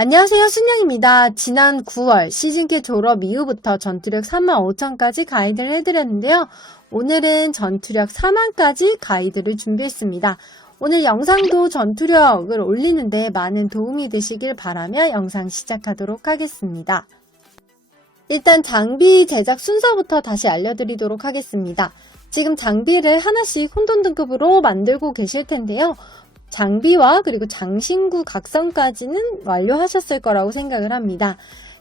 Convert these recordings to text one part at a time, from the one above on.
안녕하세요. 순영입니다. 지난 9월 시즌캐 졸업 이후부터 전투력 35,000까지 가이드를 해드렸는데요. 오늘은 전투력 4만까지 가이드를 준비했습니다. 오늘 영상도 전투력을 올리는데 많은 도움이 되시길 바라며 영상 시작하도록 하겠습니다. 일단 장비 제작 순서부터 다시 알려드리도록 하겠습니다. 지금 장비를 하나씩 혼돈 등급으로 만들고 계실 텐데요. 장비와 그리고 장신구 각성까지는 완료하셨을 거라고 생각을 합니다.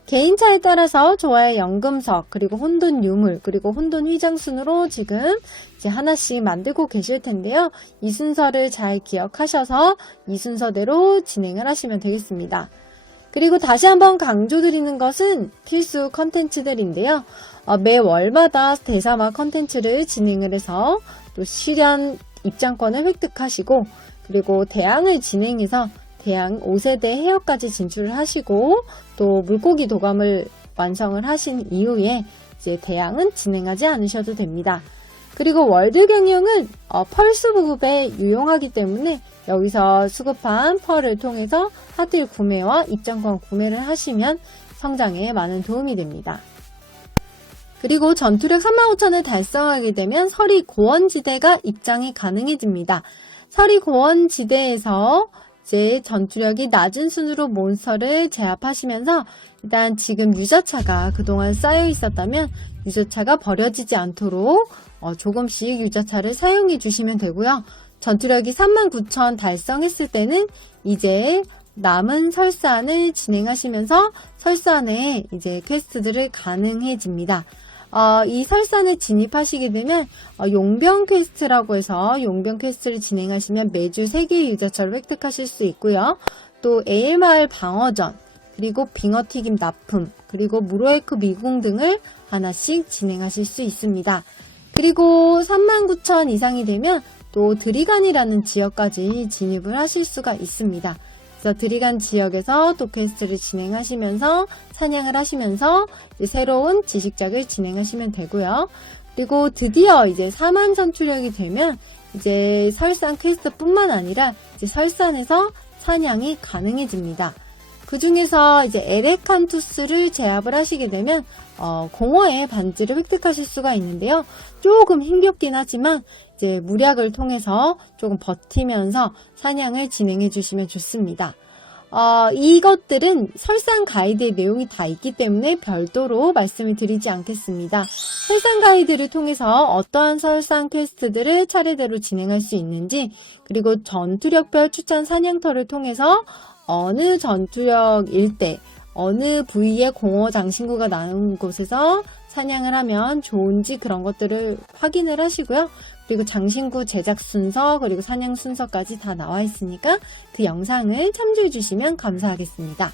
개인차에 따라서 좋아의 연금석, 그리고 혼돈 유물, 그리고 혼돈 휘장 순으로 지금 이제 하나씩 만들고 계실 텐데요. 이 순서를 잘 기억하셔서 이 순서대로 진행을 하시면 되겠습니다. 그리고 다시 한번 강조드리는 것은 필수 컨텐츠들인데요. 어, 매 월마다 대사마 컨텐츠를 진행을 해서 또 실현 입장권을 획득하시고 그리고 대항을 진행해서 대항 5세대 헤어까지 진출을 하시고 또 물고기 도감을 완성을 하신 이후에 이제 대항은 진행하지 않으셔도 됩니다. 그리고 월드 경영은 어, 펄 수급에 유용하기 때문에 여기서 수급한 펄을 통해서 하드 구매와 입장권 구매를 하시면 성장에 많은 도움이 됩니다. 그리고 전투력 35,000을 달성하게 되면 서리 고원지대가 입장이 가능해집니다. 서리 고원 지대에서 이제 전투력이 낮은 순으로 몬스터를 제압하시면서 일단 지금 유자차가 그동안 쌓여 있었다면 유자차가 버려지지 않도록 어, 조금씩 유자차를 사용해 주시면 되고요. 전투력이 39,000 달성했을 때는 이제 남은 설산을 진행하시면서 설산에 이제 퀘스트들을 가능해집니다. 어, 이 설산에 진입하시게 되면 어, 용병 퀘스트라고 해서 용병 퀘스트를 진행하시면 매주 3개의 유자차를 획득하실 수 있고요. 또 AMR 방어전, 그리고 빙어튀김 납품, 그리고 무로에크 미궁 등을 하나씩 진행하실 수 있습니다. 그리고 39,000 이상이 되면 또 드리간이라는 지역까지 진입을 하실 수가 있습니다. 그래서 드리간 지역에서 또 퀘스트를 진행하시면서 사냥을 하시면서 새로운 지식작을 진행하시면 되고요. 그리고 드디어 이제 4만 전투력이 되면 이제 설산 퀘스트뿐만 아니라 이제 설산에서 사냥이 가능해집니다. 그 중에서 이제 에레칸투스를 제압을 하시게 되면 어, 공허의 반지를 획득하실 수가 있는데요. 조금 힘겹긴 하지만 이제 무략을 통해서 조금 버티면서 사냥을 진행해 주시면 좋습니다. 어, 이것들은 설상 가이드의 내용이 다 있기 때문에 별도로 말씀을 드리지 않겠습니다. 설상 가이드를 통해서 어떠한 설상 퀘스트들을 차례대로 진행할 수 있는지, 그리고 전투력별 추천 사냥터를 통해서 어느 전투력 일대, 어느 부위에 공허 장신구가 나온 곳에서 사냥을 하면 좋은지 그런 것들을 확인을 하시고요. 그리고 장신구 제작 순서, 그리고 사냥 순서까지 다 나와 있으니까 그 영상을 참조해 주시면 감사하겠습니다.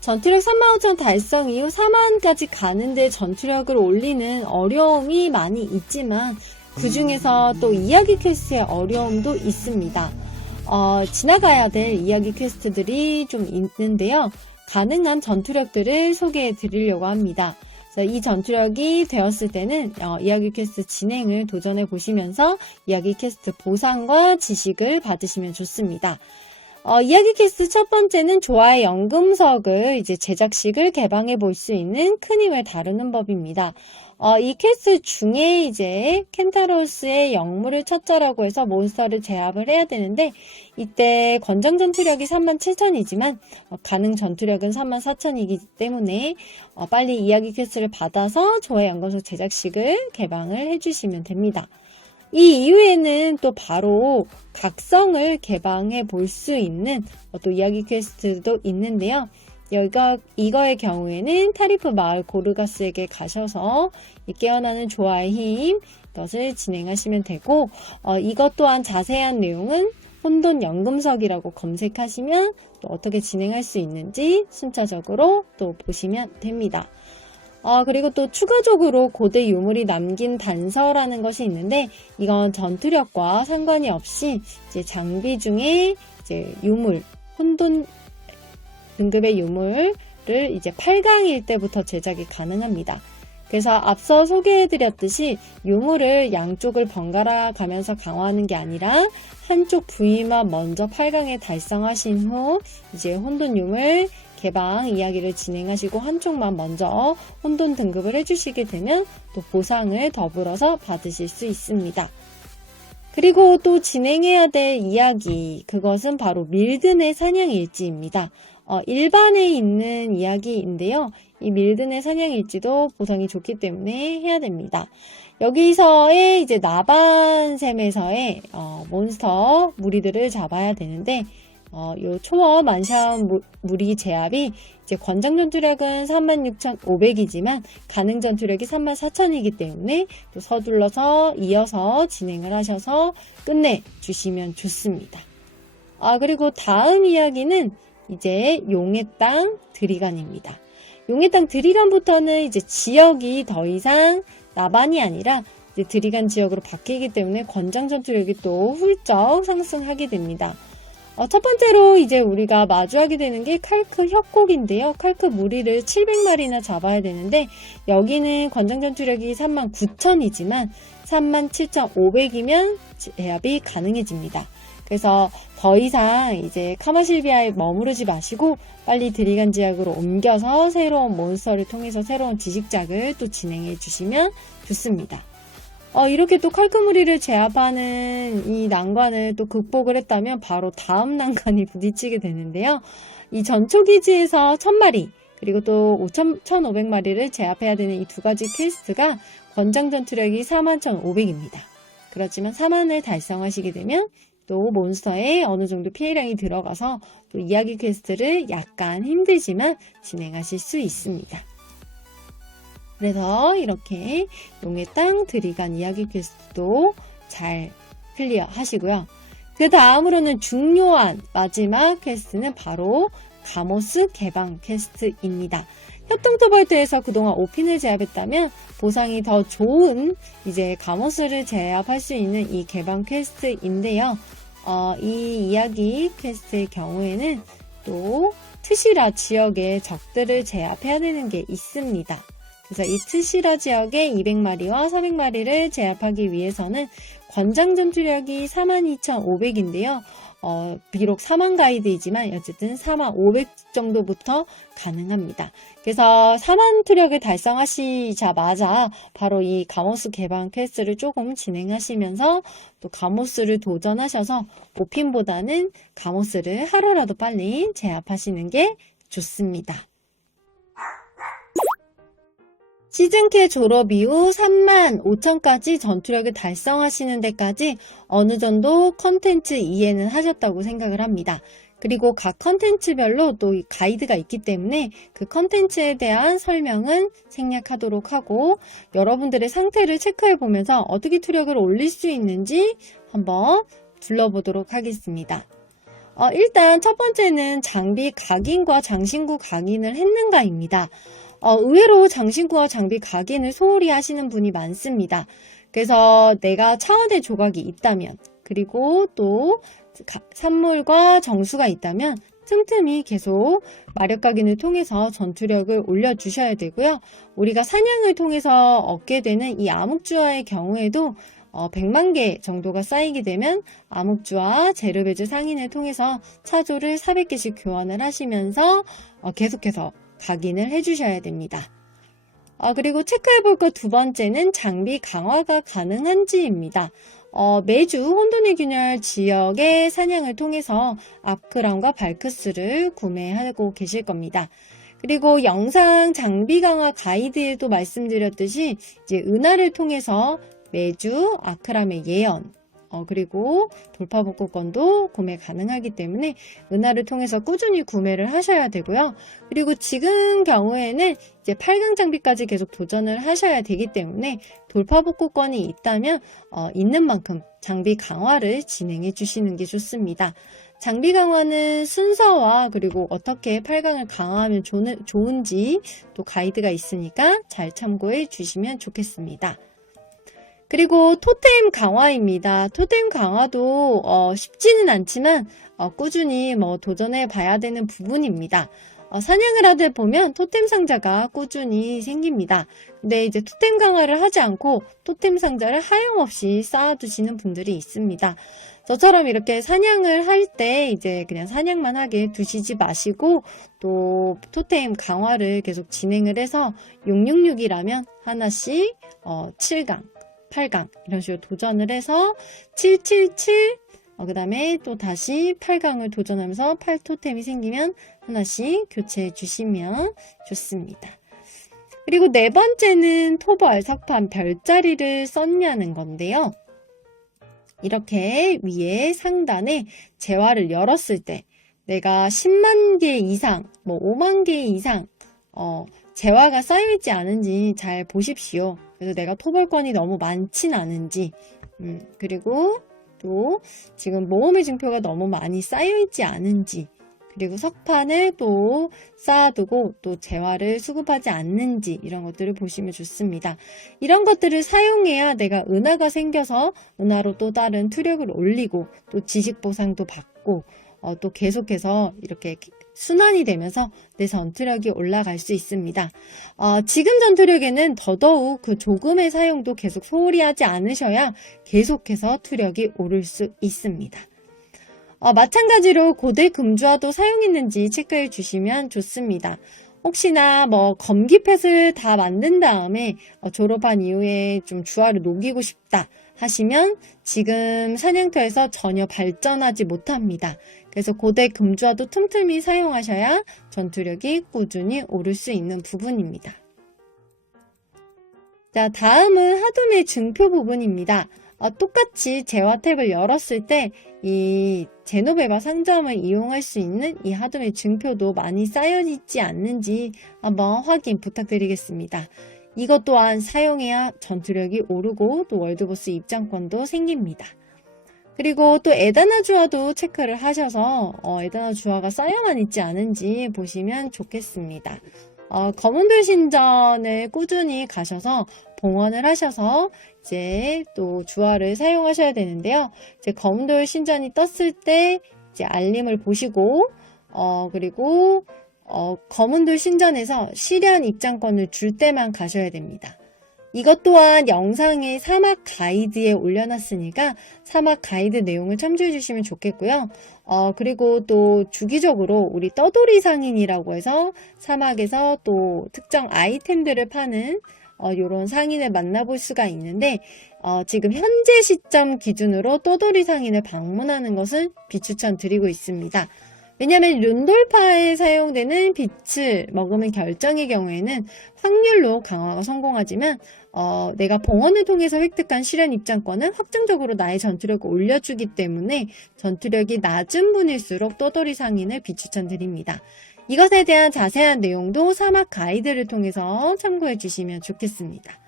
전투력 35,000 달성 이후 4만까지 가는데 전투력을 올리는 어려움이 많이 있지만 그 중에서 또 이야기 퀘스트의 어려움도 있습니다. 어, 지나가야 될 이야기 퀘스트들이 좀 있는데요. 가능한 전투력들을 소개해 드리려고 합니다. 이 전투력이 되었을 때는 어, 이야기 퀘스트 진행을 도전해 보시면서 이야기 퀘스트 보상과 지식을 받으시면 좋습니다. 어, 이야기 퀘스트 첫 번째는 조화의 연금석을 이제 제작식을 개방해 볼 수 있는 큰 힘을 다루는 법입니다. 어, 이 퀘스트 중에 이제 켄타로스의 영물을 찾자라고 해서 몬스터를 제압을 해야 되는데 이때 권장 전투력이 37,000이지만 어, 가능 전투력은 34,000이기 때문에 어, 빨리 이야기 퀘스트를 받아서 조화의 연금석 제작식을 개방을 해주시면 됩니다. 이 이후에는 또 바로 각성을 개방해 볼 수 있는 또 이야기 퀘스트도 있는데요. 여기가 이거의 경우에는 타리프 마을 고르가스에게 가셔서 깨어나는 조화의 힘 이것을 진행하시면 되고 어, 이것 또한 자세한 내용은 혼돈 연금석이라고 검색하시면 또 어떻게 진행할 수 있는지 순차적으로 또 보시면 됩니다. 어, 그리고 또 추가적으로 고대 유물이 남긴 단서라는 것이 있는데 이건 전투력과 상관이 없이 이제 장비 중에 이제 유물, 혼돈 등급의 유물을 이제 8강일 때부터 제작이 가능합니다. 그래서 앞서 소개해드렸듯이 유무를 양쪽을 번갈아 가면서 강화하는 게 아니라 한쪽 부위만 먼저 8강에 달성하신 후 이제 혼돈 유물 개방 이야기를 진행하시고 한쪽만 먼저 혼돈 등급을 해주시게 되면 또 보상을 더불어서 받으실 수 있습니다. 그리고 또 진행해야 될 이야기, 그것은 바로 밀든의 사냥일지입니다. 어, 일반에 있는 이야기인데요. 이 밀든의 사냥일지도 보상이 좋기 때문에 해야 됩니다. 여기서의 이제 나반샘에서의 어, 몬스터 무리들을 잡아야 되는데 어, 요 초어 만샤운 무- 무리 제압이 이제 권장 전투력은 36,500이지만 가능 전투력이 34,000이기 때문에 또 서둘러서 이어서 진행을 하셔서 끝내 주시면 좋습니다. 아, 그리고 다음 이야기는 이제 용의 땅 드리간입니다. 용의 땅 드리간부터는 이제 지역이 더 이상 나반이 아니라 드리간 지역으로 바뀌기 때문에 권장 전투력이 또 훌쩍 상승하게 됩니다. 어, 첫 번째로 이제 우리가 마주하게 되는 게 칼크 협곡인데요. 칼크 무리를 700마리나 잡아야 되는데 여기는 권장 전투력이 39,000이지만 37,500이면 제압이 가능해집니다. 그래서 더 이상 이제 카마실비아에 머무르지 마시고 빨리 드리간 지역으로 옮겨서 새로운 몬스터를 통해서 새로운 지식작을 또 진행해 주시면 좋습니다. 어, 이렇게 또 칼크무리를 제압하는 이 난관을 또 극복을 했다면 바로 다음 난관이 부딪히게 되는데요. 이 전초기지에서 1000마리, 그리고 또 5,000, 1,500마리를 제압해야 되는 이 두 가지 퀘스트가 권장 전투력이 41,500입니다. 그렇지만 4만을 달성하시게 되면 또 몬스터에 어느 정도 피해량이 들어가서 또 이야기 퀘스트를 약간 힘들지만 진행하실 수 있습니다. 그래서 이렇게 용의 땅 드리간 이야기 퀘스트도 잘 클리어 하시고요. 그 다음으로는 중요한 마지막 퀘스트는 바로 가모스 개방 퀘스트입니다. 협동토벌트에서 그동안 오핀을 제압했다면 보상이 더 좋은 이제 가모스를 제압할 수 있는 이 개방 퀘스트인데요. 어, 이 이야기 퀘스트의 경우에는 또 트시라 지역의 적들을 제압해야 되는 게 있습니다. 그래서 이 트시라 지역의 200마리와 400마리를 제압하기 위해서는 권장 전투력이 42,500인데요. 어, 비록 4만 가이드이지만 어쨌든 4만 500 정도부터 가능합니다. 그래서 4만 투력을 달성하시자마자 바로 이 가모스 개방 퀘스트를 조금 진행하시면서 또 가모스를 도전하셔서 오핀보다는 가모스를 하루라도 빨리 제압하시는 게 좋습니다. 시즌캐 졸업 이후 3만 5천까지 전투력을 달성하시는 데까지 어느 정도 컨텐츠 이해는 하셨다고 생각을 합니다. 그리고 각 컨텐츠별로 또 가이드가 있기 때문에 그 컨텐츠에 대한 설명은 생략하도록 하고 여러분들의 상태를 체크해 보면서 어떻게 투력을 올릴 수 있는지 한번 둘러보도록 하겠습니다. 어, 일단 첫 번째는 장비 각인과 장신구 각인을 했는가입니다. 어, 의외로 장신구와 장비 각인을 소홀히 하시는 분이 많습니다. 그래서 내가 차원의 조각이 있다면, 그리고 또 가- 산물과 정수가 있다면 틈틈이 계속 마력 각인을 통해서 전투력을 올려주셔야 되고요. 우리가 사냥을 통해서 얻게 되는 이 암흑주화의 경우에도 어, 100만 개 정도가 쌓이게 되면 암흑주와 제르베즈 상인을 통해서 차조를 400개씩 교환을 하시면서 어, 계속해서 각인을 해주셔야 됩니다. 아, 그리고 체크해 볼 것 두 번째는 장비 강화가 가능한지입니다. 어, 매주 혼돈의 균열 지역의 사냥을 통해서 아크람과 발크스를 구매하고 계실 겁니다. 그리고 영상 장비 강화 가이드에도 말씀드렸듯이 이제 은하를 통해서 매주 아크람의 예언, 어, 그리고 돌파 복구권도 구매 가능하기 때문에 은하를 통해서 꾸준히 구매를 하셔야 되고요. 그리고 지금 경우에는 이제 8강 장비까지 계속 도전을 하셔야 되기 때문에 돌파 복구권이 있다면 어, 있는 만큼 장비 강화를 진행해 주시는 게 좋습니다. 장비 강화는 순서와 그리고 어떻게 8강을 강화하면 좋은, 좋은지 또 가이드가 있으니까 잘 참고해 주시면 좋겠습니다. 그리고 토템 강화입니다. 토템 강화도 어, 쉽지는 않지만 어, 꾸준히 뭐 도전해 봐야 되는 부분입니다. 어, 사냥을 하다 보면 토템 상자가 꾸준히 생깁니다. 근데 이제 토템 강화를 하지 않고 토템 상자를 하염없이 쌓아두시는 분들이 있습니다. 저처럼 이렇게 사냥을 할 때 이제 그냥 사냥만 하게 두시지 마시고 또 토템 강화를 계속 진행을 해서 666이라면 하나씩 어, 7강, 8강 이런 식으로 도전을 해서 777, 어, 그 다음에 또 다시 8강을 도전하면서 8토템이 생기면 하나씩 교체해 주시면 좋습니다. 그리고 네 번째는 토벌, 석판, 별자리를 썼냐는 건데요. 이렇게 위에 상단에 재화를 열었을 때 내가 10만 개 이상, 뭐 5만 개 이상, 어, 재화가 쌓여있지 않은지 잘 보십시오. 그래서 내가 토벌권이 너무 많진 않은지, 음, 그리고 또 지금 모험의 증표가 너무 많이 쌓여있지 않은지, 그리고 석판을 또 쌓아두고 또 재화를 수급하지 않는지 이런 것들을 보시면 좋습니다. 이런 것들을 사용해야 내가 은하가 생겨서 은하로 또 다른 투력을 올리고 또 지식 보상도 받고 어, 또 계속해서 이렇게 순환이 되면서 내 전투력이 올라갈 수 있습니다. 어, 지금 전투력에는 더더욱 그 조금의 사용도 계속 소홀히 하지 않으셔야 계속해서 투력이 오를 수 있습니다. 어, 마찬가지로 고대 금주화도 사용했는지 체크해 주시면 좋습니다. 혹시나 뭐 검기펫을 다 만든 다음에 어, 졸업한 이후에 좀 주화를 녹이고 싶다 하시면 지금 사냥터에서 전혀 발전하지 못합니다. 그래서 고대 금주화도 틈틈이 사용하셔야 전투력이 꾸준히 오를 수 있는 부분입니다. 자, 다음은 하둠의 증표 부분입니다. 어, 똑같이 재화 탭을 열었을 때 이 제노베바 상점을 이용할 수 있는 이 하둠의 증표도 많이 쌓여 있지 않는지 한번 확인 부탁드리겠습니다. 이것 또한 사용해야 전투력이 오르고 또 월드보스 입장권도 생깁니다. 그리고 또 에다나 주화도 체크를 하셔서 어, 에다나 주화가 쌓여만 있지 않은지 보시면 좋겠습니다. 어, 검은별 신전을 꾸준히 가셔서 봉헌을 하셔서 이제 또 주화를 사용하셔야 되는데요. 이제 검은돌 신전이 떴을 때 이제 알림을 보시고 어 그리고 어 검은돌 신전에서 실현 입장권을 줄 때만 가셔야 됩니다. 이것 또한 영상의 사막 가이드에 올려놨으니까 사막 가이드 내용을 참조해 주시면 좋겠고요. 어, 그리고 또 주기적으로 우리 떠돌이 상인이라고 해서 사막에서 또 특정 아이템들을 파는 어, 요런 상인을 만나볼 수가 있는데 어, 지금 현재 시점 기준으로 떠돌이 상인을 방문하는 것은 비추천 드리고 있습니다. 왜냐하면 룬돌파에 사용되는 빛을 먹으면 결정의 경우에는 확률로 강화가 성공하지만 어, 내가 봉헌을 통해서 획득한 실현 입장권은 확정적으로 나의 전투력을 올려주기 때문에 전투력이 낮은 분일수록 떠돌이 상인을 비추천 드립니다. 이것에 대한 자세한 내용도 사막 가이드를 통해서 참고해 주시면 좋겠습니다.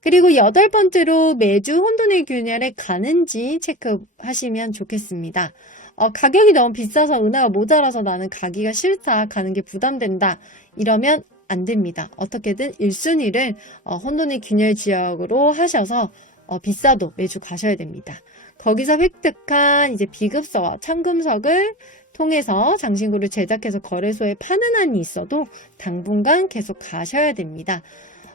그리고 여덟 번째로 매주 혼돈의 균열에 가는지 체크하시면 좋겠습니다. 어, 가격이 너무 비싸서 은하가 모자라서 나는 가기가 싫다, 가는 게 부담된다. 이러면 안 됩니다. 어떻게든 1순위를 어, 혼돈의 균열 지역으로 하셔서 어, 비싸도 매주 가셔야 됩니다. 거기서 획득한 이제 비급서와 참금석을 통해서 장신구를 제작해서 거래소에 파는 한이 있어도 당분간 계속 가셔야 됩니다.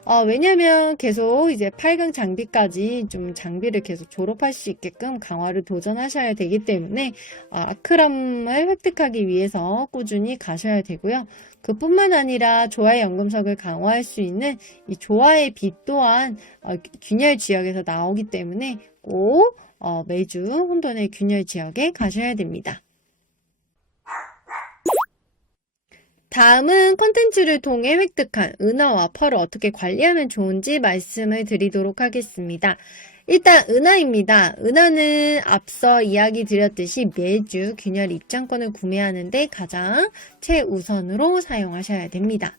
어, 왜냐면 계속 이제 8강 장비까지 좀 장비를 계속 졸업할 수 있게끔 강화를 도전하셔야 되기 때문에 어, 아크람을 획득하기 위해서 꾸준히 가셔야 되고요. 그뿐만 아니라 조화의 연금석을 강화할 수 있는 이 조화의 빛 또한 어, 균열 지역에서 나오기 때문에 꼭 어, 매주 혼돈의 균열 지역에 가셔야 됩니다. 다음은 컨텐츠를 통해 획득한 은하와 펄을 어떻게 관리하면 좋은지 말씀을 드리도록 하겠습니다. 일단 은하입니다. 은하는 앞서 이야기 드렸듯이 매주 균열 입장권을 구매하는데 가장 최우선으로 사용하셔야 됩니다.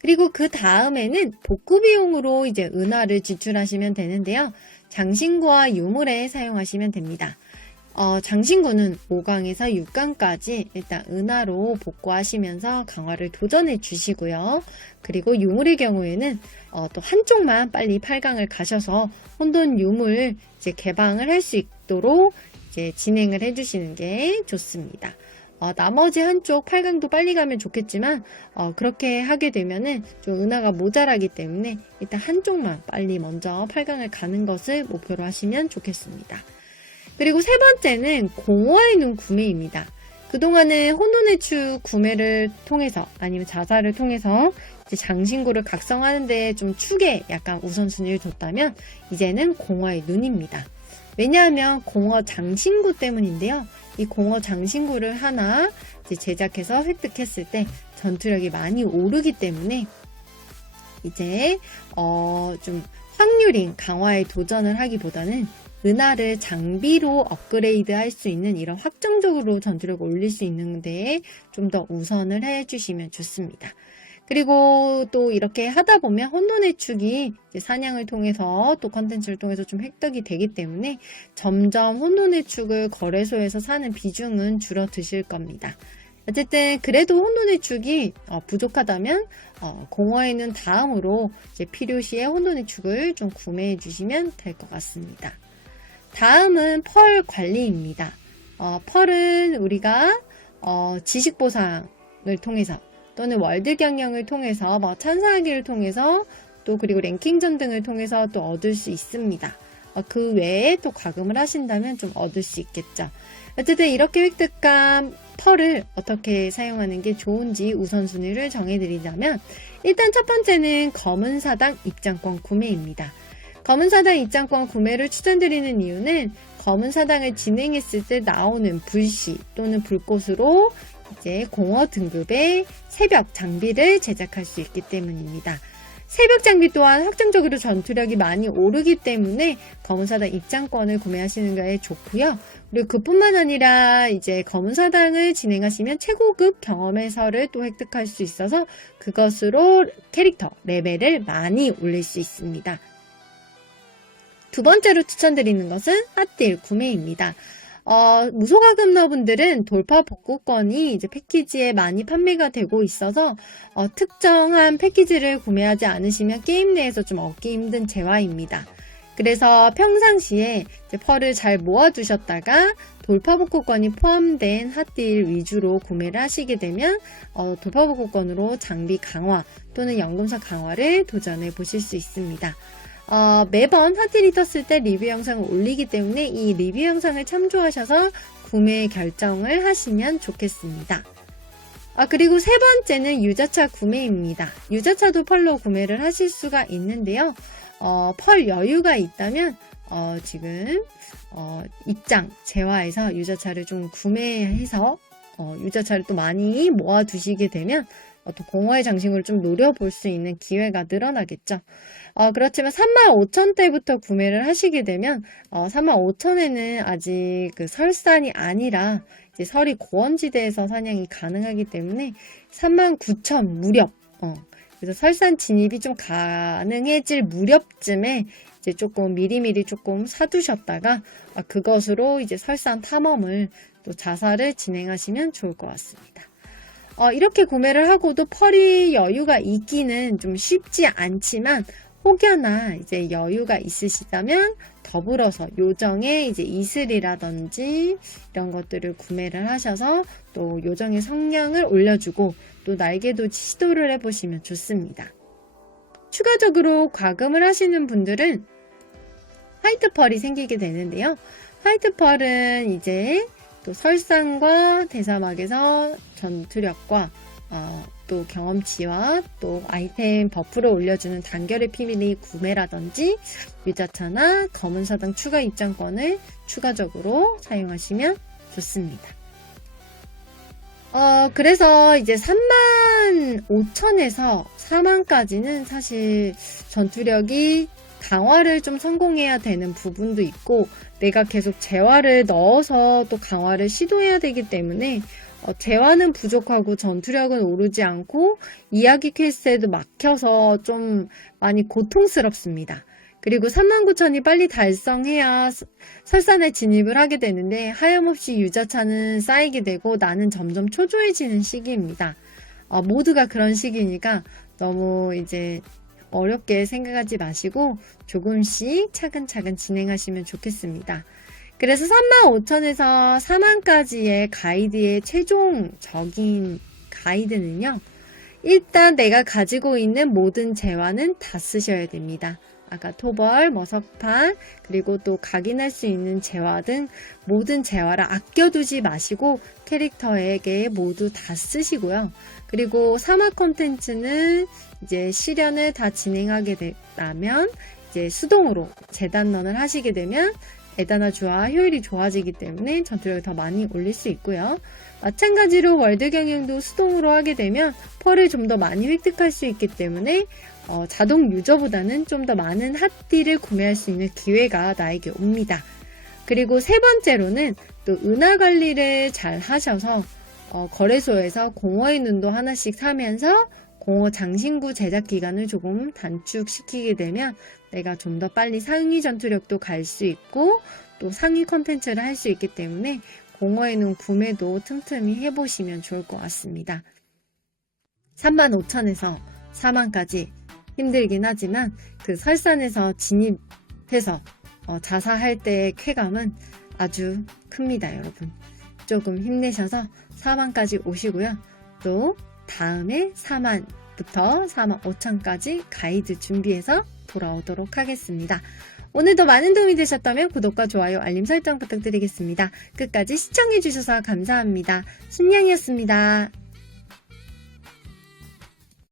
그리고 그 다음에는 복구 비용으로 이제 은하를 지출하시면 되는데요. 장신구와 유물에 사용하시면 됩니다. 어, 장신구는 5강에서 6강까지 일단 은하로 복구하시면서 강화를 도전해 주시고요. 그리고 유물의 경우에는 어, 또 한쪽만 빨리 8강을 가셔서 혼돈 유물 이제 개방을 할 수 있도록 이제 진행을 해주시는 게 좋습니다. 어, 나머지 한쪽 8강도 빨리 가면 좋겠지만 어, 그렇게 하게 되면은 좀 은하가 모자라기 때문에 일단 한쪽만 빨리 먼저 8강을 가는 것을 목표로 하시면 좋겠습니다. 그리고 세 번째는 공허의 눈 구매입니다. 그동안은 혼돈의 축 구매를 통해서 아니면 자사를 통해서 장신구를 각성하는 데 좀 축에 약간 우선순위를 뒀다면 이제는 공허의 눈입니다. 왜냐하면 공허 장신구 때문인데요. 이 공허 장신구를 하나 제작해서 획득했을 때 전투력이 많이 오르기 때문에 이제 어 좀 확률인 강화에 도전을 하기보다는 은하를 장비로 업그레이드 할 수 있는 이런 확정적으로 전투력을 올릴 수 있는데 좀더 우선을 해주시면 좋습니다. 그리고 또 이렇게 하다 보면 혼돈의 축이 사냥을 통해서 또 컨텐츠를 통해서 좀 획득이 되기 때문에 점점 혼돈의 축을 거래소에서 사는 비중은 줄어드실 겁니다. 어쨌든 그래도 혼돈의 축이 어, 부족하다면 어, 공허에는 다음으로 필요시에 혼돈의 축을 좀 구매해 주시면 될 것 같습니다. 다음은 펄 관리입니다. 어, 펄은 우리가 어, 지식 보상을 통해서 또는 월드 경영을 통해서 뭐 찬사하기를 통해서 또 그리고 랭킹 전 등을 통해서 또 얻을 수 있습니다. 어, 그 외에 또 과금을 하신다면 좀 얻을 수 있겠죠. 어쨌든 이렇게 획득한 펄을 어떻게 사용하는 게 좋은지 우선순위를 정해드리자면 일단 첫 번째는 검은 사당 입장권 구매입니다. 검은 사당 입장권 구매를 추천드리는 이유는 검은 사당을 진행했을 때 나오는 불씨 또는 불꽃으로 이제 공허 등급의 새벽 장비를 제작할 수 있기 때문입니다. 새벽 장비 또한 확정적으로 전투력이 많이 오르기 때문에 검은 사당 입장권을 구매하시는 게 좋고요. 그리고 그뿐만 아니라 이제 검은 사당을 진행하시면 최고급 경험의 설을 또 획득할 수 있어서 그것으로 캐릭터 레벨을 많이 올릴 수 있습니다. 두 번째로 추천드리는 것은 핫딜 구매입니다. 어, 무소가금러분들은 돌파 복구권이 이제 패키지에 많이 판매가 되고 있어서 어, 특정한 패키지를 구매하지 않으시면 게임 내에서 좀 얻기 힘든 재화입니다. 그래서 평상시에 펄을 잘 모아두셨다가 돌파 복구권이 포함된 핫딜 위주로 구매를 하시게 되면 어, 돌파 복구권으로 장비 강화 또는 연금사 강화를 도전해 보실 수 있습니다. 어, 매번 핫딜이 떴을 때 리뷰 영상을 올리기 때문에 이 리뷰 영상을 참조하셔서 구매 결정을 하시면 좋겠습니다. 아, 그리고 세 번째는 유자차 구매입니다. 유자차도 펄로 구매를 하실 수가 있는데요. 어, 펄 여유가 있다면, 어, 지금, 어, 입장, 재화에서 유자차를 좀 구매해서, 어, 유자차를 또 많이 모아두시게 되면, 어, 또 공허의 장신구를 좀 노려볼 수 있는 기회가 늘어나겠죠. 어, 그렇지만 35,000대부터 구매를 하시게 되면, 어, 35,000에는 아직 그 설산이 아니라, 이제 설이 고원지대에서 사냥이 가능하기 때문에 39,000 무렵, 어, 그래서 설산 진입이 좀 가능해질 무렵쯤에 이제 조금 미리미리 조금 사두셨다가 아, 그것으로 이제 설산 탐험을 또 자살을 진행하시면 좋을 것 같습니다. 어, 이렇게 구매를 하고도 펄이 여유가 있기는 좀 쉽지 않지만 혹여나 이제 여유가 있으시다면 더불어서 요정의 이제 이슬이라든지 이런 것들을 구매를 하셔서 또 요정의 성량을 올려주고 또 날개도 시도를 해보시면 좋습니다. 추가적으로 과금을 하시는 분들은 화이트 펄이 생기게 되는데요. 화이트 펄은 이제 또 설상과 대사막에서 전투력과 어, 또 경험치와 또 아이템 버프를 올려주는 단결의 피밀리 구매라든지 유자차나 검은 사당 추가 입장권을 추가적으로 사용하시면 좋습니다. 어, 그래서 이제 3만 5천에서 4만까지는 사실 전투력이 강화를 좀 성공해야 되는 부분도 있고 내가 계속 재화를 넣어서 또 강화를 시도해야 되기 때문에 어, 재화는 부족하고 전투력은 오르지 않고 이야기 퀘스트에도 막혀서 좀 많이 고통스럽습니다. 그리고 39,000이 빨리 달성해야 설산에 진입을 하게 되는데 하염없이 유자차는 쌓이게 되고 나는 점점 초조해지는 시기입니다. 어, 모두가 그런 시기니까 너무 이제 어렵게 생각하지 마시고 조금씩 차근차근 진행하시면 좋겠습니다. 그래서 35,000에서 4만까지의 가이드의 최종적인 가이드는요. 일단 내가 가지고 있는 모든 재화는 다 쓰셔야 됩니다. 아까 토벌, 머석판, 그리고 또 각인할 수 있는 재화 등 모든 재화를 아껴두지 마시고 캐릭터에게 모두 다 쓰시고요. 그리고 사막 콘텐츠는 이제 실현을 다 진행하게 된다면 이제 수동으로 재단런을 하시게 되면 에다나주와 효율이 좋아지기 때문에 전투력을 더 많이 올릴 수 있고요. 마찬가지로 월드 경영도 수동으로 하게 되면 펄을 좀 더 많이 획득할 수 있기 때문에 어, 자동 유저보다는 좀 더 많은 핫딜을 구매할 수 있는 기회가 나에게 옵니다. 그리고 세 번째로는 또 은하 관리를 잘 하셔서 어, 거래소에서 공허의 눈도 하나씩 사면서 공허 장신구 제작 기간을 조금 단축시키게 되면 내가 좀 더 빨리 상위 전투력도 갈 수 있고 또 상위 컨텐츠를 할 수 있기 때문에 공허의 눈 구매도 틈틈이 해보시면 좋을 것 같습니다. 35,000에서 4만까지 힘들긴 하지만 그 설산에서 진입해서 어, 자사할 때의 쾌감은 아주 큽니다, 여러분. 조금 힘내셔서 4만까지 오시고요. 또 다음에 4만부터 4만 5천까지 가이드 준비해서 돌아오도록 하겠습니다. 오늘도 많은 도움이 되셨다면 구독과 좋아요, 알림 설정 부탁드리겠습니다. 끝까지 시청해주셔서 감사합니다. 신냥이었습니다.